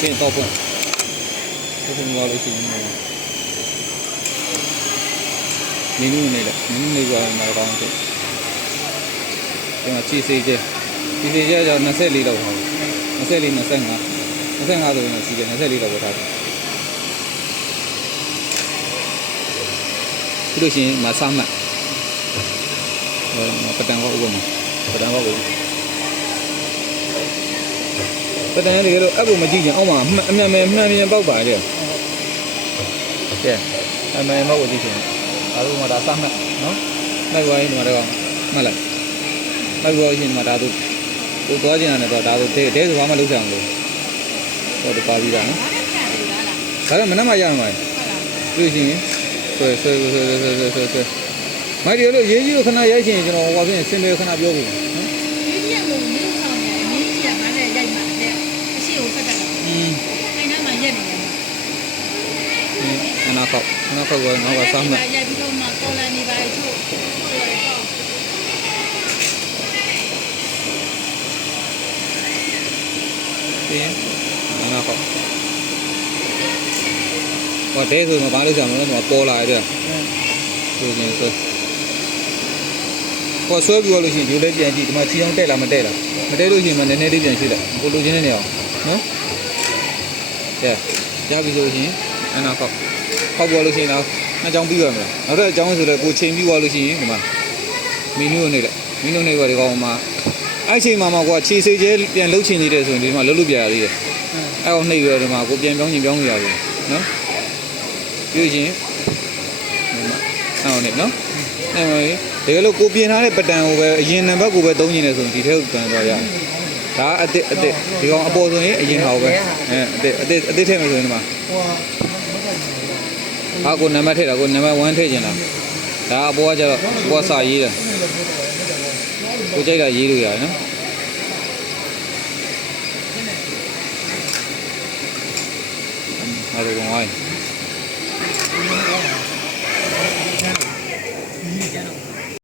ပြင်တော့ပွင့်ဘုံသွားလို့ရှိရင်မင်းနူးနေတယ်မင်းနူးနေကြမှာကောင်းတယ်ဒီမှာချီစေးကျတော့24လောက်ပါ24 25ဆိုရင်စီးတယ်24လောက်ပဲထားတယ်ပြီးလို့ရှိရင်မဆမ်းမှတ်ပတန်ကောဥပမာပတန်ကောကိုပတန်တကယ်လို့အပ်ဖို့မကြည့်ချင်အောက်မှာအမှန်မြန်ပေါက်ပါလေကဲအမှန်ပေါက်ကိုကြည့်ချင်အားလုံးမှာဒါဆမ်းမှတ်နော်လိုက်သွားရင်ဒီမှာတော့မှတ်လိုက်လိုက်သွားရင်ဒီမှာဒါတို့ကိုသွားချင်တယ်တော့ဒါတို့တဲဆိုဘာမှလုပ်ဆောင်လို့ဟောဒီပါပြီးတာနော်ဒါတော့မနှမရမှာတွေ့ရှင်ဆွဲမိုက်ဒီလိုရေးကြီးကိုခဏရိုက်ချင်ကျွန်တော်ဟောပြင်စင်ပေခဏပြောပြီနော်ရေးကြီးကမျိုးဆောင်နေအင်းကြီးကငါနဲ့ရိုက်မှာတဲ့အရှိကိုဆက်တက်တာအဲ့နားမှာရက်နေတယ်ခဏခောက်ကတော့ငါကစောင်းမှာရိုက်ပြီးတော့မှကော်လန်နေပါချို့ပြင်ငါခောက်ဟောတဲဆိုမှဘာလို့ဆောင်မလဲတော့ပေါ်လာတယ်ဆိုရင်ဆိုဟောဆွဲပြီးလို့ရှိရင်ဒီလည်းပြန်ကြည့်ဒီမှာချီအောင်တက်လားမတက်လားမတက်လို့ရှိရင်မနည်းနည်းလေးပြန်ရွှေ့လိုက်ကိုလိုချင်တဲ့နေအောင်နော်ကဲရပြီဆိုရင်အနာခောက်ပေါ်လို့ရှိရင်တော့နှစ်ချောင်းပြီးရမလားနောက်တော့အချောင်းဆိုလည်းကိုချိန်ပြီးသွားလို့ရှိရင်ဒီမှာမီနူနေလိုက်မီနူနေပါဒီကောင်မှာအဲ့ချိန်မှာကွာခြေစေးကျဲပြန်လှုပ်ချင်သေးတယ်ဆိုရင်ဒီမှာလှုပ်ပြရသေးတယ်အဲ့အောင်နှိပ်ရဒီမှာကိုပြန်ပြောင်းရင်ပြောင်းရပြီနော်ပြီးရင်ဒီမှာအောင်နေနော်အဲ့မှာတကယ်လို့ကိုပြင်ထားတဲ့ပတန်ကိုပဲအရင်နံပါတ်ကိုပဲသုံးနေတယ်ဆိုရင်ဒီထဲကိုပြန်သွားရတယ်ဒါအစ်ဒီကောင်အပေါ်ဆိုရင်အရင်ဟာပဲအစ်ထည့်မယ်ဆိုရင်ဒီမှာဟာကိုနံပါတ်ထည့်တာကိုနံပါတ်1ထည့်ချင်တာဒါအပေါ်ကကျတော့အပေါ်စာရေးတယ်ကိုကြိုက်တာရေးလို့ရတယ်နော်အားလုံးဝိုင်း